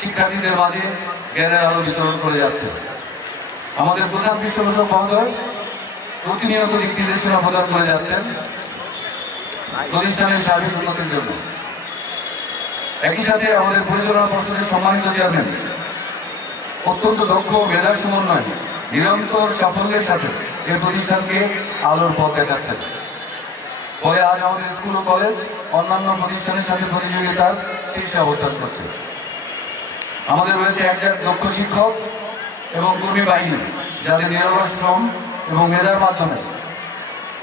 শিক্ষার্থীদের মাঝে জ্ঞানের আলো বিতরণ করে যাচ্ছে। আমাদের প্রধান পৃষ্ঠপোষক মহোদয় প্রতিনিয়ত দিক নির্দেশনা প্রদান করে যাচ্ছেন প্রতিষ্ঠানের সার্বিক উন্নতির জন্য। একই সাথে আমাদের পরিচালনা পর্ষদের সম্মানিত চেয়ারম্যান অত্যন্ত দক্ষ মেধার সমন্বয় নিরন্তর সাফল্যের সাথে এই প্রতিষ্ঠানকে আলোর পথ দেখাচ্ছেন। ফলে আজ আমাদের স্কুল ও কলেজ অন্যান্য প্রতিষ্ঠানের সাথে প্রতিযোগিতার শীর্ষে অবস্থান করছে। আমাদের রয়েছে একজন দক্ষ শিক্ষক এবং কর্মী বাহিনী, যাদের নিরলস শ্রম এবং মেধার মাধ্যমে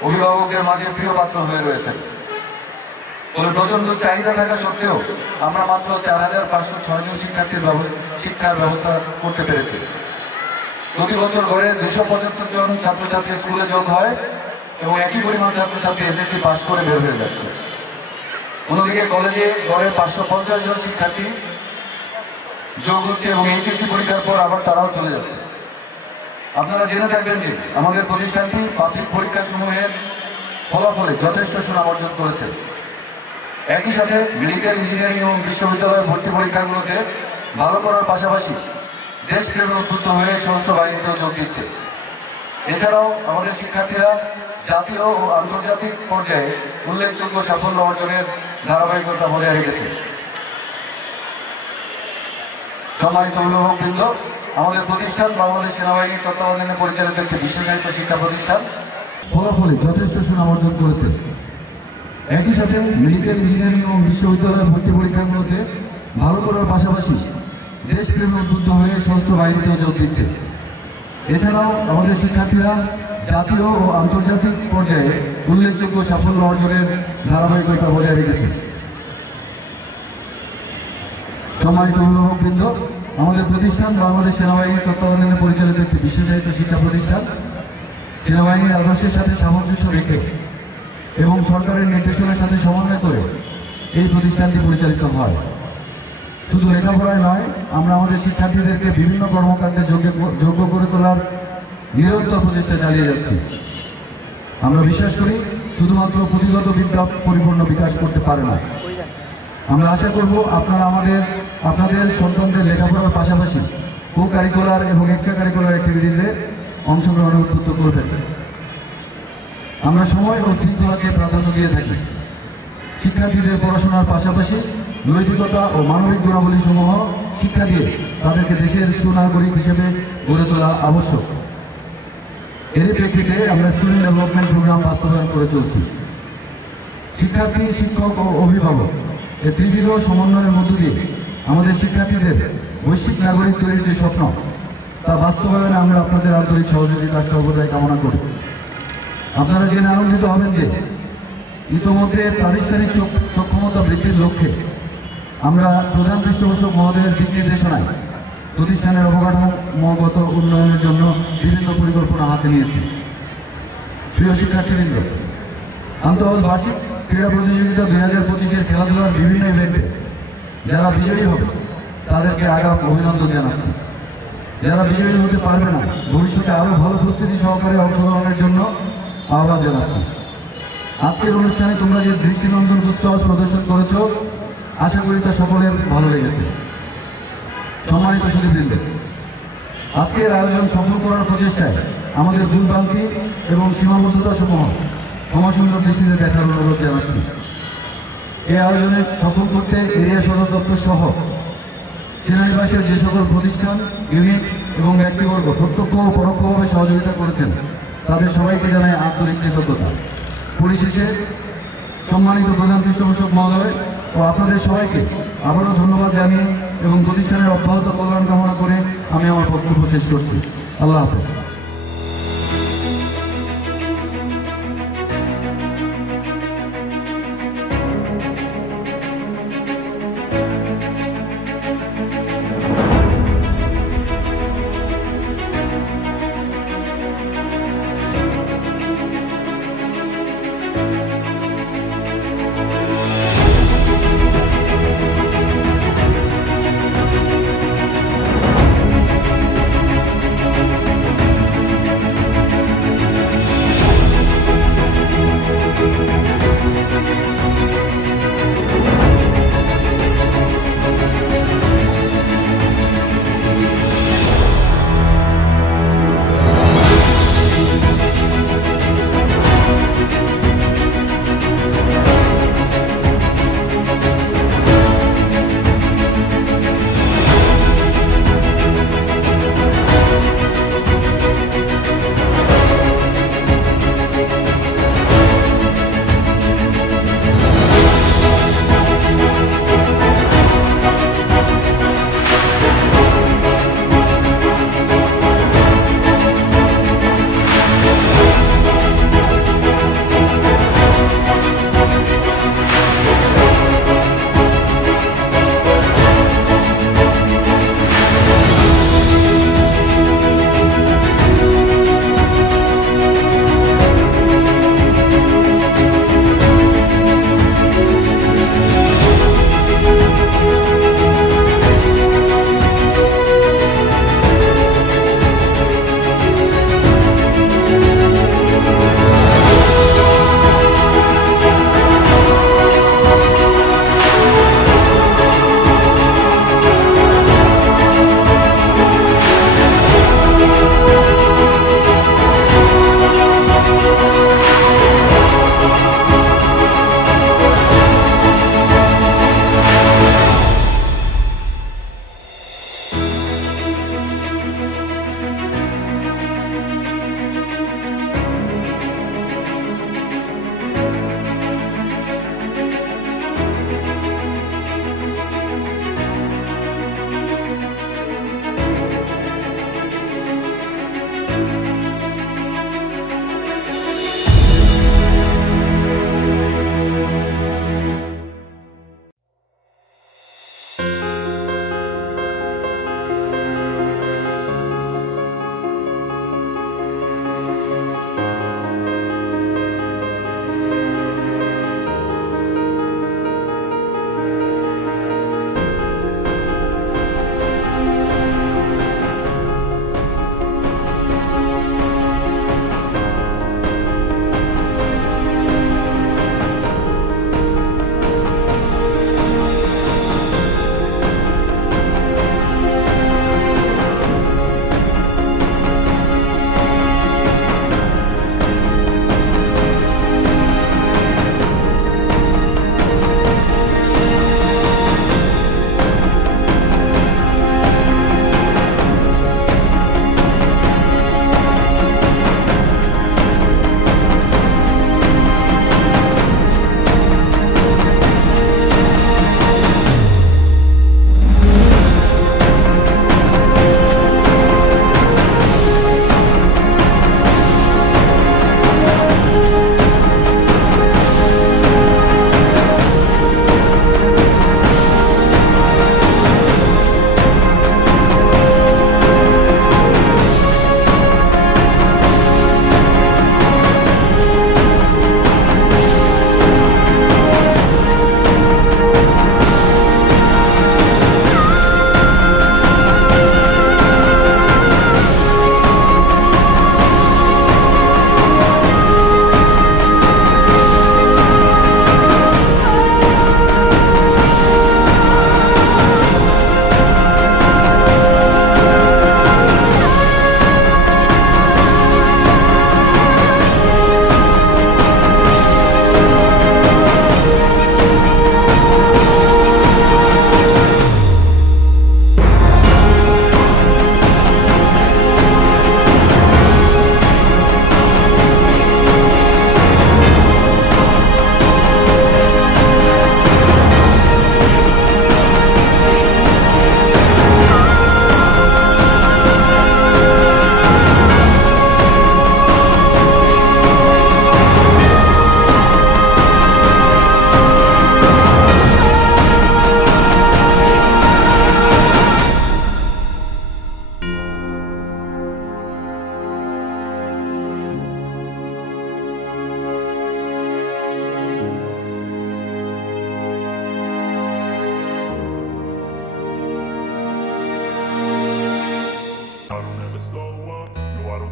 অভিভাবকদের মাঝে প্রিয় পাত্র হয়ে রয়েছে। ফলে প্রচন্ড চাহিদা থাকা সত্ত্বেও আমরা মাত্র 4506 জন শিক্ষার ব্যবস্থা করতে পেরেছি। প্রতি বছর গড়ে 275 জন ছাত্রছাত্রী স্কুলে যোগ হয় এবং একই পরিমাণ ছাত্রছাত্রী এসএসসি পাস করে বের হয়ে যাচ্ছে। অন্যদিকে কলেজে গড়ে 550 জন শিক্ষার্থী যোগ হচ্ছে এবং এইচএসসি পরীক্ষার পর আবার তারাও চলে যাচ্ছে। আপনারা জেনে থাকবেন যে আমাদের প্রতিষ্ঠানটি পাবলিক পরীক্ষাসমূহের ফলাফলে যথেষ্ট সুনাম অর্জন করেছে। একই সাথে মেডিকেল, ইঞ্জিনিয়ারিং এবং বিশ্ববিদ্যালয়ের ভর্তি পরীক্ষাগুলোতে ভালো করার পাশাপাশি দেশপ্রেমে উদ্বুদ্ধ হয়ে সশস্ত্র বাহিনীতেও যোগ দিচ্ছে। এছাড়াও আমাদের শিক্ষার্থীরা জাতীয় ও আন্তর্জাতিক পর্যায়ে উল্লেখযোগ্য সাফল্য অর্জনের ধারাবাহিকতা বজায় রেখেছে। সম্মানিত অভিভাবকবৃন্দ, আমাদের প্রতিষ্ঠান বাংলাদেশ সেনাবাহিনীর তত্ত্বাবধানে পরিচালিত একটি বিশেষায়িত শিক্ষা প্রতিষ্ঠান ফলাফলে যথেষ্ট সুনাম অর্জন করেছে। একই সাথে মেডিকেল, ইঞ্জিনিয়ারিং এবং বিশ্ববিদ্যালয়ের ভর্তি পরীক্ষাগুলোতে ভালো করার পাশাপাশি দেশপ্রেমে উদ্বুদ্ধ হয়ে সশস্ত্র বাহিনীতে যোগ দিচ্ছে। এছাড়াও আমাদের শিক্ষার্থীরা জাতীয় ও আন্তর্জাতিক পর্যায়ে উল্লেখযোগ্য সাফল্য অর্জনের ধারাবাহিকতা বজায় রেখেছে। সম্মানিত অভিভাবকবৃন্দ, আমাদের প্রতিষ্ঠান বাংলাদেশ সেনাবাহিনীর তত্ত্বাবধানে পরিচালিত একটি বিশেষায়িত শিক্ষা প্রতিষ্ঠান। সেনাবাহিনীর আদর্শের সাথে সামঞ্জস্য রেখে এবং সরকারের নির্দেশনার সাথে সমন্বয় করে এই প্রতিষ্ঠানটি পরিচালিত হয়। শুধু লেখাপড়ায় নয়, আমরা আমাদের শিক্ষার্থীদেরকে বিভিন্ন কর্মকাণ্ডে যোগ্য করে তোলার নিরন্তর প্রচেষ্টা চালিয়ে যাচ্ছি। আমরা বিশ্বাস করি শুধুমাত্র পুঁথিগত বিদ্যা পরিপূর্ণ বিকাশ করতে পারে না। আমরা আশা করব আপনারা আপনাদের সন্তানদের লেখাপড়ার পাশাপাশি কো কারিকুলার এবং এক্সট্রা কারিকুলার অ্যাক্টিভিটিসে অংশগ্রহণে উদ্বুদ্ধ করবেন। আমরা সময় ও শৃঙ্খলাকে প্রাধান্য দিয়ে থাকি। শিক্ষার্থীদের পড়াশোনার পাশাপাশি নৈতিকতা ও মানবিক গুণাবলী সমূহ শিক্ষা দিয়ে তাদেরকে দেশের সুনাগরিক হিসেবে গড়ে তোলা আবশ্যক। এর প্রেক্ষিতে আমরা স্টুডেন্ট ডেভেলপমেন্ট প্রোগ্রাম বাস্তবায়ন করে চলছি। শিক্ষার্থী, শিক্ষক ও অভিভাবক এই ত্রিবিধ সমন্বয়ের মধ্য দিয়ে আমাদের শিক্ষার্থীদের বৈশ্বিক নাগরিক তৈরির যে স্বপ্ন, তা বাস্তবায়নে আমরা আপনাদের আন্তরিক সহযোগিতা সর্বদাই কামনা করি। আপনারা জেনে আনন্দিত হবেন যে ইতোমধ্যে প্রাতিষ্ঠানিক সক্ষমতা বৃদ্ধির লক্ষ্যে আমরা প্রধান পৃষ্ঠপোষক মহোদয়ের দিক নির্দেশনায় প্রতিষ্ঠানের অবকাঠামোগত উন্নয়নের জন্য বিভিন্ন পরিকল্পনা হাতে নিয়েছি। প্রিয় শিক্ষার্থীবৃন্দ, আন্তঃবার্ষিক ক্রীড়া প্রতিযোগিতা 2025-এর খেলাধুলার বিভিন্ন ইভেন্টে যারা বিজয়ী হবে তাদেরকে আগাম অভিনন্দন জানাচ্ছি। যারা বিজয়ী হতে পারবে না, ভবিষ্যতে আরও ভালো প্রস্তুতি সহকারে অংশগ্রহণের জন্য আহ্বান জানাচ্ছি। আজকের অনুষ্ঠানে তোমরা যে দৃষ্টিনন্দন কুচকাওয়াজ প্রদর্শন করেছ, আশা করি তা সকলের ভালো লেগেছে। সম্মানিত সুধীবৃন্দ, আজকের আয়োজন সফল করার প্রচেষ্টায় আমাদের ভুলভ্রান্তি এবং সীমাবদ্ধতা সমূহ ক্ষমাসুন্দর দৃষ্টিতে দেখার অনুরোধ জানাচ্ছি। এই আয়োজনে সফল করতে এরিয়া সদর দপ্তর সহ সেনানিবাসের যে সকল প্রতিষ্ঠান, ইউনিট এবং ব্যক্তিবর্গ প্রত্যক্ষ ও পরোক্ষভাবে সহযোগিতা করেছেন, তাদের সবাইকে জানাই আন্তরিক কৃতজ্ঞতা। পরিশেষে সম্মানিত প্রধান পৃষ্ঠপোষক মহোদয় ও আপনাদের সবাইকে আবারও ধন্যবাদ জানিয়ে এবং প্রতিষ্ঠানের অব্যাহত কল্যাণ কামনা করে আমি আমার বক্তব্য শেষ করছি। আল্লাহ হাফেজ।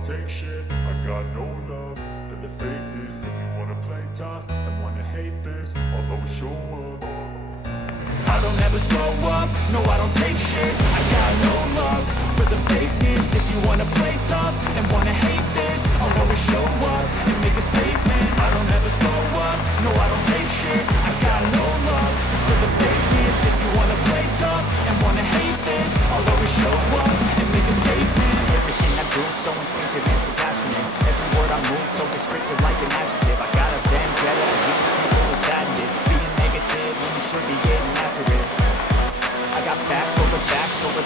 take shit. I got no love for the fakeness. If you wanna play tough and wanna hate this, I'll always show up. I don't ever slow up, no I don't take shit. I got no love for the fakeness. If you wanna play tough and wanna hate this, I'll always show up and make a statement. I don't ever slow up, no I don't take shit. I got no love for the fakeness. If you wanna play tough and wanna hate this, I'll always show up and make a statement. Everything I do is so instinctive and so passionate. Every word I move so descriptive like an adjective. I got a vendetta against people who patented being negative when you should be getting after it. I got facts over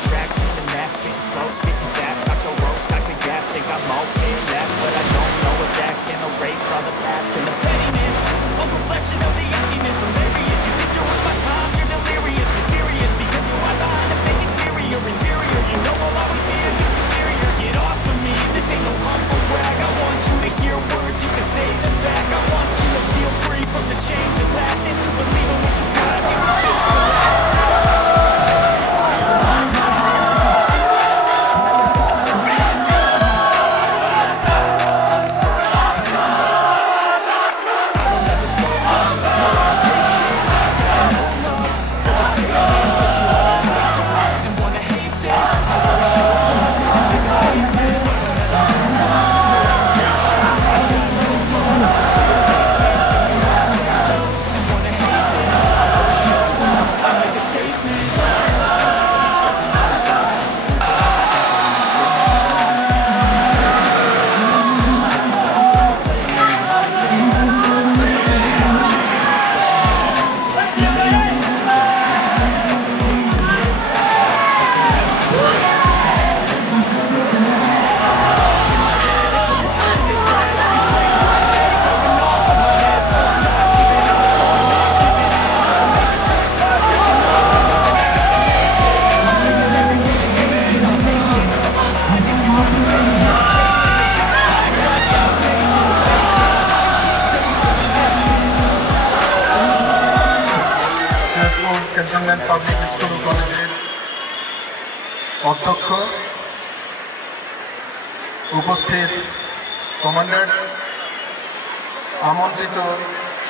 tracks, this and that, spitting slow, spitting fast, got the roast, got the gas, think I'm okay last, but I don't know if that can erase all the past and the pettiness, a reflection of the emptiness, hilarious, you think you're worth my time, you're delirious, mysterious, because you hide behind a fake exterior, inferior, you know I'll always be a bit superior, get off of me, this ain't no humble brag, I want you to hear words, you can say them back, I want you to feel free from the chains that last, and to believe in what you got, you was built to last. Cantonment public school কলেজের অধ্যক্ষ, উপস্থিত commanders, আমন্ত্রিত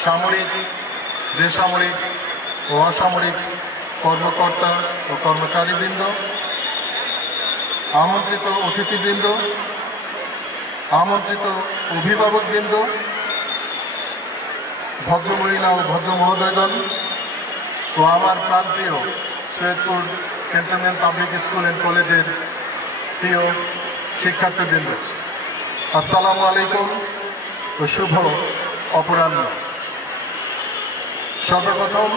সামরিক, বেসামরিক ও অসামরিক কর্মকর্তা ও কর্মচারীবৃন্দ, আমন্ত্রিত অতিথিবৃন্দ, আমন্ত্রিত অভিভাবকবৃন্দ, ভদ্রমহিলা ও ভদ্র মহোদয়গণ ও আমার প্রাণপ্রিয় Saidpur cantonment public school and কলেজের প্রিয় শিক্ষার্থীবৃন্দ, আসসালামু আলাইকুম ও শুভ অপরাহ্ন। সর্বপ্রথম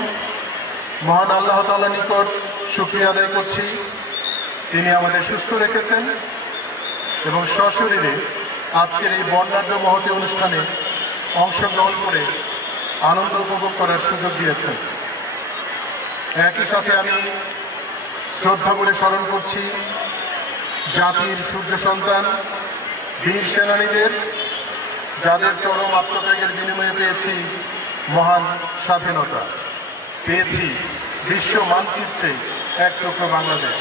মহান আল্লাহ তাআলার নিকট শুকরিয়া আদায় করছি, তিনি আমাদের সুস্থ রেখেছেন এবং সশরীরে আজকের এই বর্ণাঢ্য মহতী অনুষ্ঠানে অংশগ্রহণ করে আনন্দ উপভোগ করার সুযোগ দিয়েছেন। একই সাথে আমি শ্রদ্ধা করে স্মরণ করছি জাতির সূর্য সন্তান বীর সেনানীদের, যাদের চরম আত্মত্যাগের বিনিময়ে পেয়েছি মহান স্বাধীনতা, পেয়েছি বিশ্ব মানচিত্রে এক টুকরো বাংলাদেশ।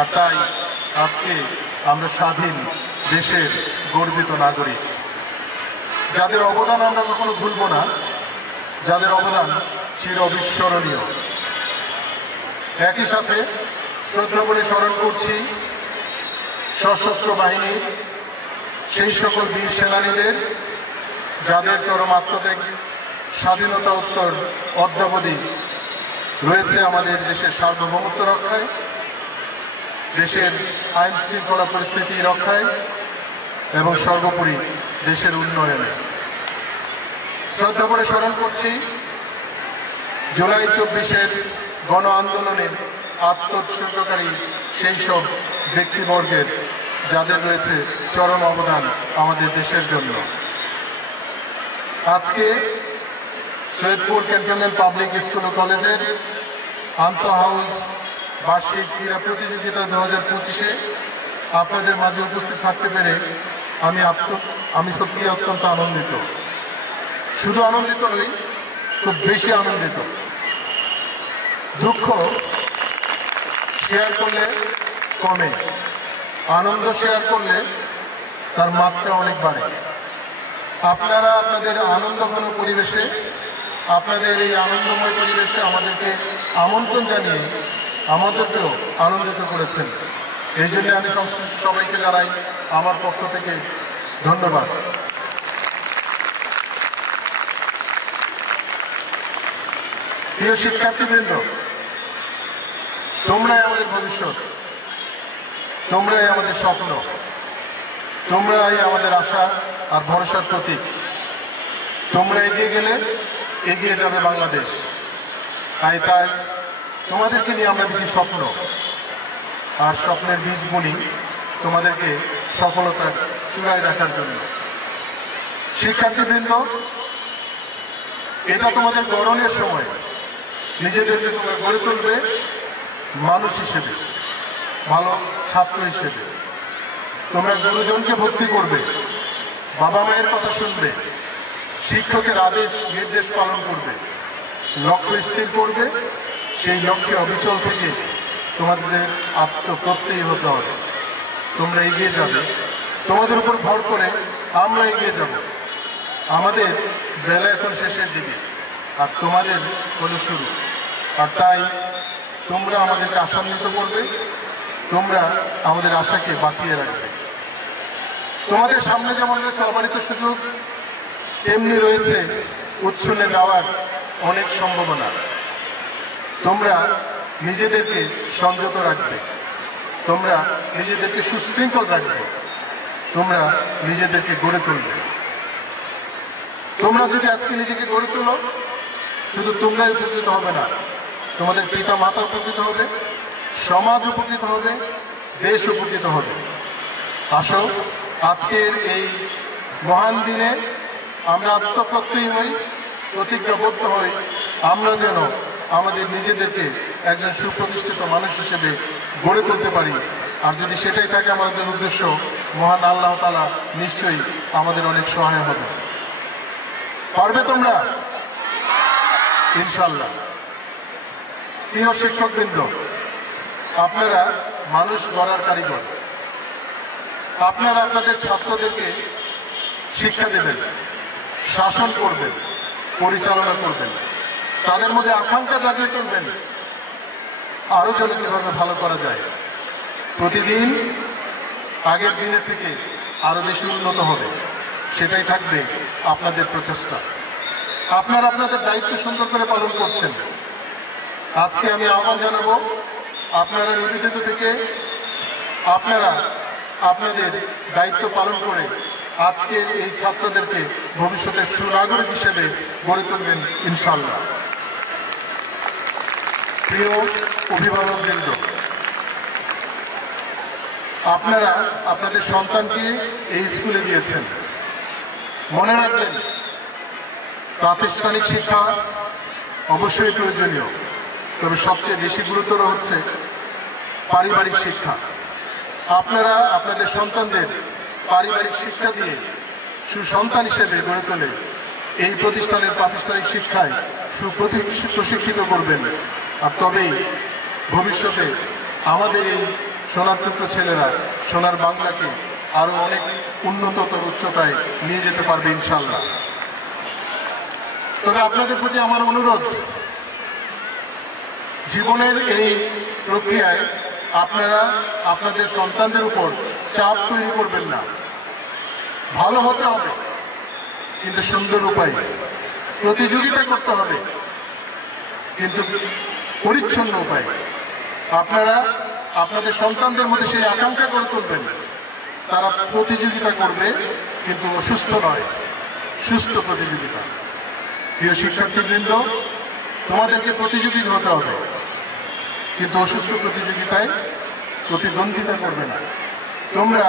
আর তাই আজকে আমরা স্বাধীন দেশের গর্বিত নাগরিক, যাদের অবদান আমরা কখনো ভুলব না, যাদের অবদান চির অবিস্মরণীয়। একই সাথে শ্রদ্ধা করে স্মরণ করছি সশস্ত্র বাহিনীর সেই সকল বীর সেনানীদের, যাদের চরম আত্মত্যাগ স্বাধীনতা উত্তর অদ্যাবধি রয়েছে আমাদের দেশের সার্বভৌমত্ব রক্ষায়, দেশের আইন শৃঙ্খলা পরিস্থিতি রক্ষায় এবং সর্বোপরি দেশের উন্নয়নে। শ্রদ্ধা করে স্মরণ করছি জুলাই 24-এর গণ আন্দোলনে আত্মোৎসর্গকারী সেই সব ব্যক্তিবর্গের, যাদের রয়েছে চরম অবদান আমাদের দেশের জন্য। আজকে সৈয়দপুর ক্যান্টনমেন্ট পাবলিক স্কুল ও কলেজের আন্তঃ হাউস বার্ষিক ক্রীড়া প্রতিযোগিতা 2025-এ আপনাদের মাঝে উপস্থিত থাকতে পেরে আমি সত্যি অত্যন্ত আনন্দিত। শুধু আনন্দিত নই, খুব বেশি আনন্দিত। দুঃখ শেয়ার করলে কমে, আনন্দ শেয়ার করলে তার মাত্রা অনেক বাড়ে। আপনারা আপনাদের আনন্দঘন পরিবেশে, আপনাদের এই আনন্দময় পরিবেশে আমাদেরকে আমন্ত্রণ জানিয়ে আমাদেরকেও আনন্দিত করেছেন। এই জন্য আমি সংশ্লিষ্ট সবাইকে জানাই আমার পক্ষ থেকে ধন্যবাদ। প্রিয় শিক্ষার্থীবৃন্দ, তোমরাই আমাদের ভবিষ্যৎ, তোমরাই আমাদের স্বপ্ন, তোমরাই আমাদের আশা আর ভরসার প্রতীক। তোমরা এগিয়ে গেলে এগিয়ে যাবে বাংলাদেশ। তাই তোমাদেরকে নিয়ে আমরা দেখি স্বপ্ন, আর স্বপ্নের বীজ বুনি তোমাদেরকে সফলতার চূড়ায় দেখার জন্য। শিক্ষার্থীবৃন্দ, এটা তোমাদের গড়নের সময়। নিজেদেরকে তোমরা গড়ে তুলবে মানুষ হিসেবে, ভালো ছাত্র হিসেবে। তোমরা গুরুজনকে ভক্তি করবে, বাবা মায়ের কথা শুনবে, শিক্ষকের আদেশ নির্দেশ পালন করবে, লক্ষ্য স্থির করবে, সেই লক্ষ্যে অবিচল থেকে তোমাদের আত্মপ্রত্যয়ী হতে হবে। তোমরা এগিয়ে যাবে, তোমাদের উপর ভর করে আমরা এগিয়ে যাব। আমাদের বেলা এখন শেষের দিকে, আর তোমাদের হলো শুরু। আর তাই তোমরা আমাদেরকে আশান্বিত করবে, তোমরা আমাদের আশাকে বাঁচিয়ে রাখবে। তোমাদের সামনে যেমন রয়েছে অবারিত সুযোগ, তেমনি রয়েছে উচ্ছনে যাওয়ার অনেক সম্ভাবনা। তোমরা নিজেদেরকে সংযত রাখবে, তোমরা নিজেদেরকে সুশৃঙ্খল রাখবে, তোমরা নিজেদেরকে গড়ে তুলবে। তোমরা যদি আজকে নিজেকে গড়ে তোলো, শুধু তোমরাই উপকৃত হবে না, তোমাদের পিতা মাতা উপকৃত হবে, সমাজ উপকৃত হবে, দেশ উপকৃত হবে। আসো, আজকের এই মহান দিনে আমরা আত্মপ্রত্যয়ী হই, প্রতিজ্ঞাবদ্ধ হই, আমরা যেন আমাদের নিজেদেরকে একজন সুপ্রতিষ্ঠিত মানুষ হিসেবে গড়ে তুলতে পারি। আর যদি সেটাই থাকে আমাদের উদ্দেশ্য, মহান আল্লাহ তাআলা নিশ্চয়ই আমাদের অনেক সহায় হবে। পারবে তোমরা? ইনশাআল্লাহ। প্রিয় শিক্ষকবৃন্দ, আপনারা মানুষ গড়ার কারিগর। আপনারা আপনাদের ছাত্রদেরকে শিক্ষা দেবেন, শাসন করবেন, পরিচালনা করবেন, তাদের মধ্যে আকাঙ্ক্ষা জাগিয়ে তুলবেন আরো যেন কিভাবে ভালো করা যায়। প্রতিদিন আগের দিনের থেকে আরো বেশি উন্নত হবে, সেটাই থাকবে আপনাদের প্রচেষ্টা। আপনারা আপনাদের দায়িত্ব সুন্দর করে পালন করছেন। আজকে আমি আহ্বান জানাবো, আপনারা নিবেদিত থেকে আপনারা আপনাদের দায়িত্ব পালন করে আজকের এই ছাত্রদেরকে ভবিষ্যতের সুনাগরিক হিসেবে গড়ে তুলবেন ইনশাআল্লাহ। প্রিয় অভিভাবকবৃন্দ, আপনারা আপনাদের সন্তানকে এই স্কুলে দিয়েছেন। মনে রাখবেন, প্রাতিষ্ঠানিক শিক্ষা অবশ্যই প্রয়োজনীয়, তবে সবচেয়ে বেশি গুরুতর হচ্ছে পারিবারিক শিক্ষা। আপনারা আপনাদের সন্তানদের পারিবারিক শিক্ষা দিয়ে সুসন্তান হিসেবে গড়ে তোলে এই প্রতিষ্ঠানের প্রাতিষ্ঠানিক শিক্ষায় সুপ্রশিক্ষিত করবেন। আর তবেই ভবিষ্যতে আমাদের এই সোনার টুকরো ছেলেরা সোনার বাংলাকে আরো অনেক উন্নততর উচ্চতায় নিয়ে যেতে পারবে ইনশাআল্লাহ। তবে আপনাদের প্রতি আমার অনুরোধ, জীবনের এই প্রক্রিয়ায় আপনারা আপনাদের সন্তানদের উপর চাপ তৈরি করবেন না। ভালো হতে হবে, কিন্তু সুন্দর উপায়ে। প্রতিযোগিতা করতে হবে, কিন্তু পরিচ্ছন্ন উপায়ে। আপনারা আপনাদের সন্তানদের মধ্যে সেই আকাঙ্ক্ষা করে তুলবেন, তারা প্রতিযোগিতা করবে, কিন্তু অসুস্থ নয়, সুস্থ প্রতিযোগিতা। প্রিয় শিক্ষার্থীবৃন্দ, তোমাদেরকে প্রতিযোগী হতে হবে, কিন্তু অসুস্থ প্রতিযোগিতায় প্রতিদ্বন্দ্বিতা করবে না। তোমরা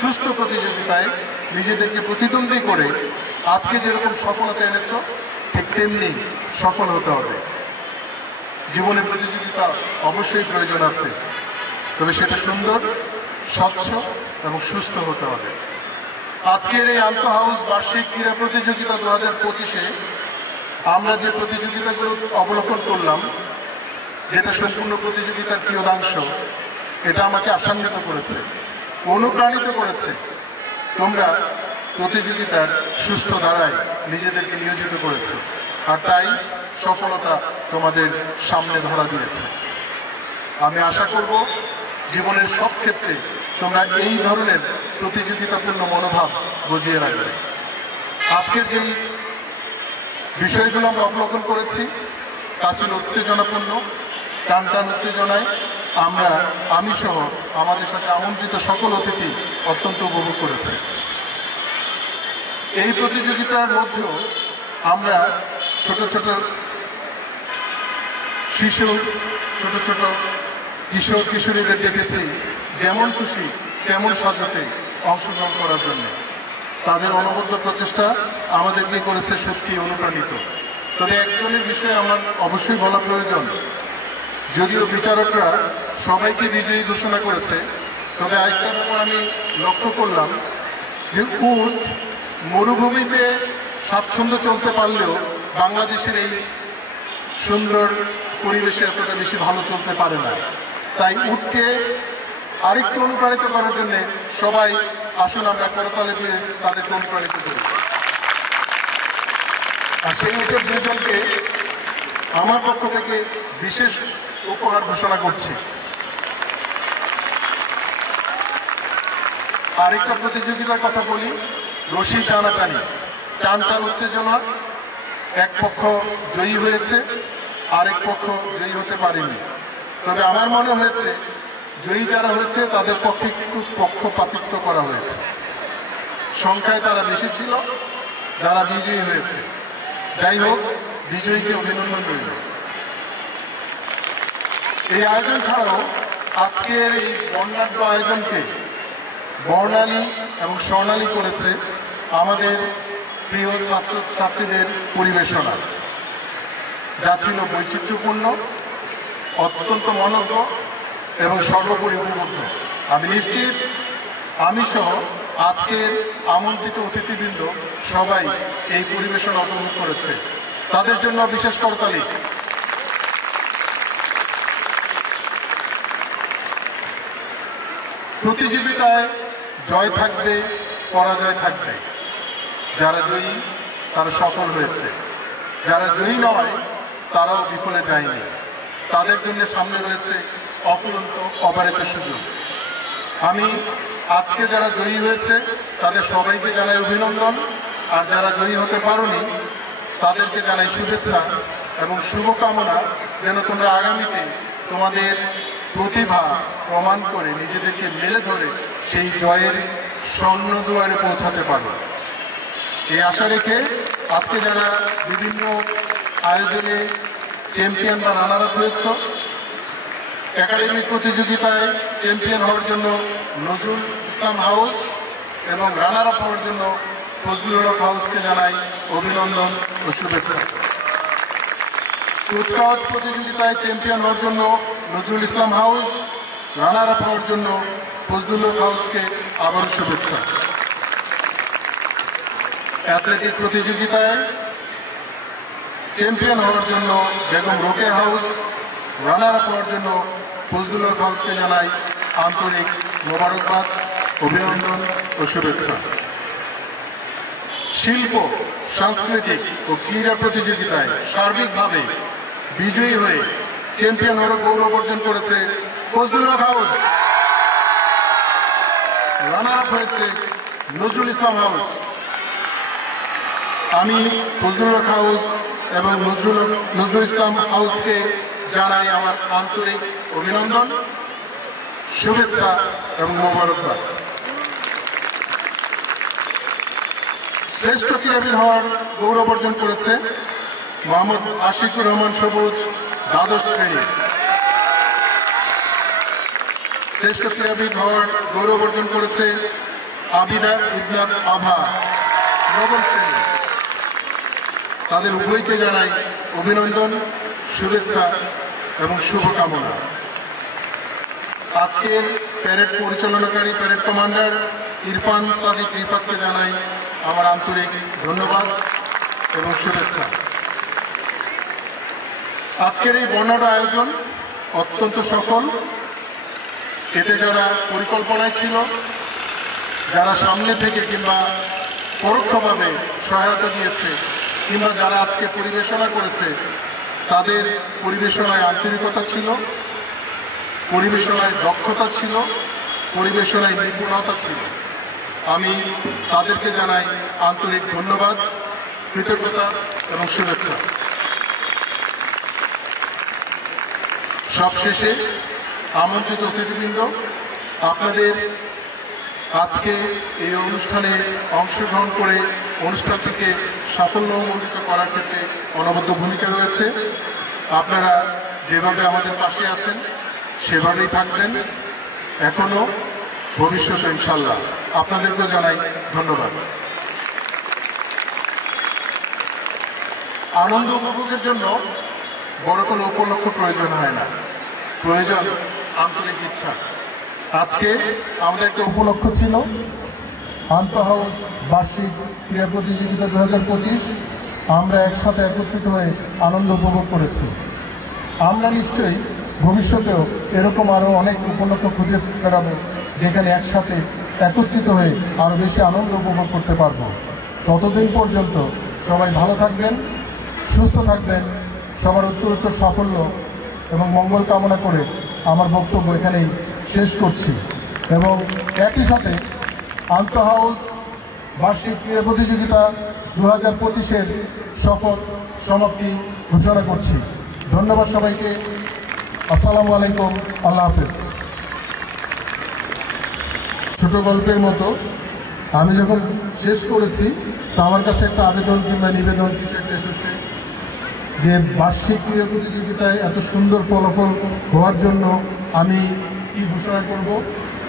সুস্থ প্রতিযোগিতায় নিজেদেরকে প্রতিদ্বন্দ্বী করে আজকে যেরকম সফলতা এনেছো, ঠিক তেমনি সফল হতে হবে। জীবনে প্রতিযোগিতা অবশ্যই প্রয়োজন আছে, তবে সেটা সুন্দর, স্বচ্ছ এবং সুস্থ হতে হবে। আজকের এই আন্তঃ হাউস বার্ষিক ক্রীড়া প্রতিযোগিতা 2025-এ আমরা যে প্রতিযোগিতাগুলো অবলোকন করলাম, যেটা সম্পূর্ণ প্রতিযোগিতার কিয়দাংশ, এটা আমাকে আশান্বিত করেছে, অনুপ্রাণিত করেছে। তোমরা প্রতিযোগিতার সুষ্ঠু ধারায় নিজেদেরকে নিয়োজিত করেছো, আর তাই সফলতা তোমাদের সামনে ধরা দিয়েছে। আমি আশা করব জীবনের সব ক্ষেত্রে তোমরা এই ধরনের প্রতিযোগিতাপূর্ণ মনোভাব বজিয়ে রাখবে। আজকের যে বিষয়গুলো আমরা অবলোকন করেছি তা ছিল উত্তেজনাপূর্ণ, টান টান উত্তেজনায় আমি সহ আমাদের সাথে আমন্ত্রিত সকল অতিথি অত্যন্ত উপভোগ করেছে। এই প্রতিযোগিতার মধ্যেও আমরা ছোট ছোট শিশু, ছোট ছোট কিশোর কিশোরীদের দেখেছি যেমন খুশি তেমন সাজাতে অংশগ্রহণ করার জন্য। তাদের অনবদ্য প্রচেষ্টা আমাদেরকে করেছে সত্যি অনুপ্রাণিত। তবে একজনের বিষয়ে আমার অবশ্যই বলা প্রয়োজন, যদিও বিচারকরা সবাইকে বিজয়ী ঘোষণা করেছে, তবে আরেকটা ব্যাপার আমি লক্ষ্য করলাম যে উট মরুভূমিতে স্বাচ্ছন্দ্য চলতে পারলেও বাংলাদেশের এই সুন্দর পরিবেশে এতটা বেশি ভালো চলতে পারে না। তাই উটকে আরেকটু অনুপ্রাণিত করার জন্য সবাই আসুন আমরা করতালে দিয়ে তাদেরকে অনুপ্রাণিত করি। আর সেই উটের দুজনকে আমার পক্ষ থেকে বিশেষ উপহার ঘোষণা করছি। আরেকটা প্রতিযোগিতার কথা বলি, রশি টানাটানি। টান টান উত্তেজনা, এক পক্ষ জয়ী হয়েছে, আরেক পক্ষ জয়ী হতে পারেনি। তবে আমার মনে হয়েছে জয়ী যারা হয়েছে তাদের পক্ষে একটু পক্ষপাতিত্ব করা হয়েছে। সংখ্যায় তারা বেশি ছিল, যারা বিজয়ী হয়েছে। যাই হোক, বিজয়ীকে অভিনন্দন রইল। এই আয়োজন ছাড়াও আজকের এই বর্ণাঢ্য আয়োজনকে বর্ণালী এবং স্বর্ণালী করেছে আমাদের প্রিয় ছাত্রছাত্রীদের পরিবেশনা, যা ছিল বৈচিত্র্যপূর্ণ, অত্যন্ত মনোজ্ঞ এবং সর্বোপরি উপলব্ধ। আমি নিশ্চিত আমি সহ আজকের আমন্ত্রিত অতিথিবৃন্দ সবাই এই পরিবেশনা উপভোগ করেছে। তাদের জন্য বিশেষ করতালি। প্রতিযোগিতায় জয় থাকবে, পরাজয় থাকবে। যারা জয়ী তারা সফল হয়েছে, যারা জয়ী নয় তারাও বিফলে যায়নি। তাদের জন্য সামনে রয়েছে অফুরন্ত অবারিত সুযোগ। আমি আজকে যারা জয়ী হয়েছে তাদের সবাইকে জানাই অভিনন্দন, আর যারা জয়ী হতে পারোনি তাদেরকে জানাই শুভেচ্ছা এবং শুভকামনা, যেন তোমরা আগামীতে তোমাদের প্রতিভা প্রমাণ করে নিজেদেরকে মেলে ধরে সেই জয়ের স্বর্ণ দুয়ারে পৌঁছাতে পারো। এই আশা রেখে আজকে যারা বিভিন্ন আয়োজনে চ্যাম্পিয়ন বা রানার আপ হয়েছ, একাডেমিক প্রতিযোগিতায় চ্যাম্পিয়ন হওয়ার জন্য নজরুল ইসলাম হাউস এবং রানার আপ হওয়ার জন্য ফজলুল হক হাউসকে জানাই অভিনন্দন ও শুভেচ্ছা। কুচকাওয়াজ প্রতিযোগিতায় চ্যাম্পিয়ন হওয়ার জন্য Nazrul Islam house, runner up হওয়ার জন্য ফজলুল হক হাউসকে আবারও শুভেচ্ছা। অ্যাথলেটিক প্রতিযোগিতায় চ্যাম্পিয়ন হওয়ার জন্য Begum Rokeya house, runner up হওয়ার জন্য ফজলুল হক হাউসকে জানাই আন্তরিক মোবারকবাদ, অভিনন্দন ও শুভেচ্ছা। শিল্প, সাংস্কৃতিক ও ক্রীড়া প্রতিযোগিতায় সার্বিকভাবে বিজয়ী হয়ে চ্যাম্পিয়ন হওয়ার গৌরব অর্জন করেছে ফজলুল হক হাউস। রানার আপ হয়েছে নজরুল ইসলাম হাউস। আমি ফজলুল হক হাউস এবং নজরুল ইসলাম হাউসকে জানাই আমার আন্তরিক অভিনন্দন, শুভেচ্ছা এবং মোবারকবাদ। শ্রেষ্ঠ ক্রীড়াবিদ হওয়ার গৌরব অর্জন করেছে মোহাম্মদ আশিকুর রহমান সবুজ, দ্বাদশ শ্রেণী। শ্রেষ্ঠ ক্রীড়াবিদ হওয়ার গৌরব অর্জন করেছে আবিদা ইবনাত আভা, নবম শ্রেণী। তাদের উভয়কে জানাই অভিনন্দন, শুভেচ্ছা এবং শুভকামনা। আজকের প্যারেড পরিচালনাকারী প্যারেড কমান্ডার ইরফান সাদিক রিফাতকে জানাই আমার আন্তরিক ধন্যবাদ এবং শুভেচ্ছা। আজকের এই বর্ণাঢ্য আয়োজন অত্যন্ত সফল। এতে যারা পরিকল্পনায় ছিল যারা সামনে থেকে কিংবা পরোক্ষভাবে সহায়তা দিয়েছে কিংবা যারা আজকে পরিবেশনা করেছে, তাদের পরিবেশনায় আন্তরিকতা ছিল, পরিবেশনায় দক্ষতা ছিল, পরিবেশনায় নিপুণতা ছিল। আমি তাদেরকে জানাই আন্তরিক ধন্যবাদ, কৃতজ্ঞতা এবং শুভেচ্ছা। সবশেষে আমন্ত্রিত অতিথিবৃন্দ, আপনাদের আজকে এই অনুষ্ঠানে অংশগ্রহণ করে অনুষ্ঠানটিকে সাফল্যমণ্ডিত করার ক্ষেত্রে অনবদ্য ভূমিকা রয়েছে। আপনারা যেভাবে আমাদের পাশে আছেন সেভাবেই থাকবেন, এখনো ভবিষ্যতে ইনশাল্লাহ। আপনাদেরকেও জানাই ধন্যবাদ। আনন্দ উপভোগের জন্য বড় কোনো উপলক্ষ প্রয়োজন হয় না, প্রয়োজন আন্তরিক ইচ্ছা। আজকে আমাদের একটা উপলক্ষ ছিল আন্তঃ হাউস বার্ষিক ক্রীড়া প্রতিযোগিতা 2025। আমরা একসাথে একত্রিত হয়ে আনন্দ উপভোগ করেছি। আমরা নিশ্চয়ই ভবিষ্যতেও এরকম আরও অনেক উপলক্ষ খুঁজে বেড়াবো, যেখানে একসাথে একত্রিত হয়ে আরও বেশি আনন্দ উপভোগ করতে পারবো। ততদিন পর্যন্ত সবাই ভালো থাকবেন, সুস্থ থাকবেন। সবার উত্তরোত্তর সাফল্য এবং মঙ্গল কামনা করে আমার বক্তব্য এখানেই শেষ করছি এবং একই সাথে আন্তঃ হাউস বার্ষিক ক্রীড়া প্রতিযোগিতা 2025-এর সফল সমাপ্তি ঘোষণা করছি। ধন্যবাদ সবাইকে। আসসালামু আলাইকুম, আল্লাহ হাফেজ। ছোট গল্পের মতো আমি যখন শেষ করেছি, তা আমার কাছে একটা আবেদন কিংবা নিবেদন কিছু একটা এসেছে যে বার্ষিক ক্রীড়া প্রতিযোগিতায় এত সুন্দর ফলাফল হওয়ার জন্য আমি কি ঘোষণা করব।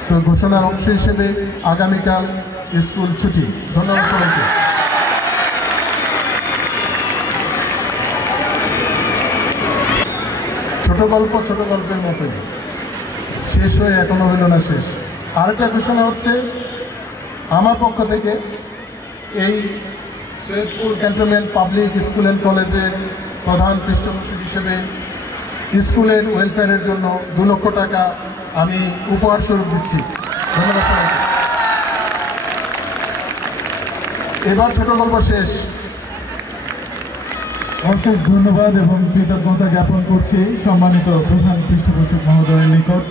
তো ঘোষণার অংশ হিসেবে আগামীকাল স্কুল ছুটি। ধন্যবাদ সবাইকে। ছোট গল্পের মতোই শেষ হয়ে এখনো হইল না শেষ। আরেকটা ঘোষণা হচ্ছে আমার পক্ষ থেকে, এই Saidpur cantonment public school and কলেজের প্রধান পৃষ্ঠপোষক হিসেবে স্কুলের ওয়েলফেয়ারের জন্য 2 লক্ষ টাকা আমি উপহার স্বরূপ দিচ্ছি। ধন্যবাদ সবাইকে। এবার ছোট গল্প শেষ। অশেষ ধন্যবাদ এবং কৃতজ্ঞতা জ্ঞাপন করছি সম্মানিত প্রধান পৃষ্ঠপোষক মহোদয়ের নিকট।